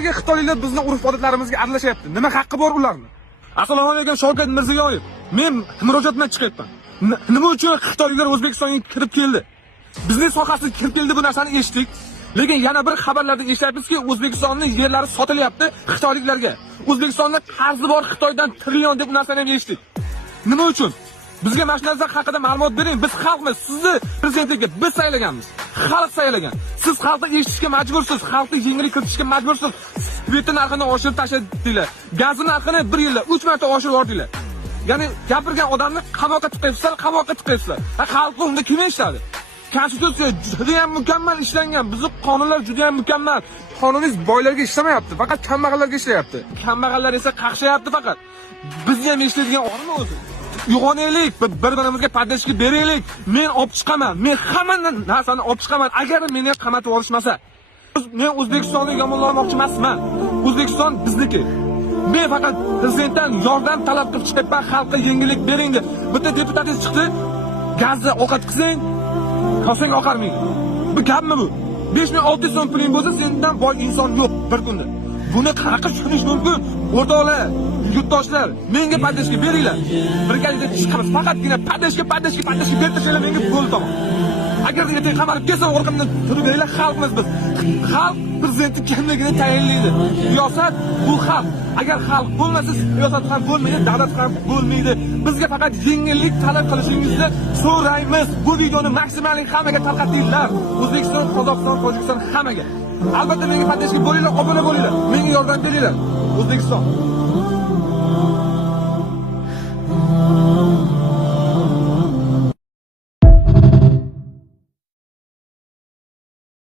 Xitoyliklar bizning urf-odatlarimizga aralashyapti. Nima haqqi bor ularning? Assalomu alaykum, Shavkat Mirziyoyev. Men murojaat bilan chiqyapman. Nima uchun Xitoyliklar O'zbekistonga kirib keldi? Bizning sohasiga kirib keldi, bu narsani eshitdik. Lekin yana bir xabarlarda eshityapmizki, O'zbekistonning yerlari sotilyapti xitoyliklarga. O'zbekistonda qarzi bor Xitoydan trillion deb bu narsani ham eshitdik. Nima uchun? Bizga mana shu narsa haqida ma'lumot bering. Biz xalqmiz, sizni prezidentlikka biz saylaganmiz. Xalq saylagan. Siz xalqni eshitishga majbursiz, xalqni yengillik kiritishga majbursiz. Sveti narxini oshirib tashladinglar. Gazni narxini 1 yilda 3 marta oshirib yordinglar. Ya'ni gapirgan odamni qamoqqa tiqaysizlar, qamoqqa tiqaysizlar. Xalq unda kim eshitadi? Konstitutsiya juda ham mukammal ishlangan. Bizning qonunlar juda ham mukammal. Qonunimiz boylarga ishlamayapti, faqat kambag'allarga ishlayapti. Kambag'allar esa qaqshayapti faqat. Bizni ham eshitadigan ormi o'zi. Uyg'onaylik, bir-birimizga podдержка beraylik. Men olib chiqaman. Men hamma narsani olib chiqaman agar meni qamatib olishmasa. Men O'zbekistonni yomonlamoqchi emasman. O'zbekiston bizniki. Men faqat prezidentdan yordam talab qilib chiqyapman, xalqqa yengillik bering deb. Bitta deputat chiqdi. Gazni ovqat qilsang, kosang oqarmaydi. Bu gapmi bu? 5600 so'm puling bo'lsa, sendan boy inson yo'q bir kunda. Buni qanaqa tushunish mumkin? O'rtoqlar, yurtdoshlar, menga podдержка beringlar. Birgalikda chiqamiz. Faqatgina podдержка bertirishinglar menga bo'ldi tamom. Agar ertaga qamalib kelsa, orqamdan turib beringlar, xalqmiz biz. Xalq prezidenti kimligini tayinlaydi. Siyosat bu xalq. Agar xalq bo'lmasa, siyosat ham bo'lmaydi, davlat ham bo'lmaydi. Bizga faqat yengillik talab qilishingizni so'raymiz. Bu videoni maksimal hammaga tarqatinglar. O'zbekiston, Qozog'iston, Tojikiston hammaga. Albatta menga podдержка bo'linglar, obuna bo'linglar. Menga yordam beringlar. O'zbekiston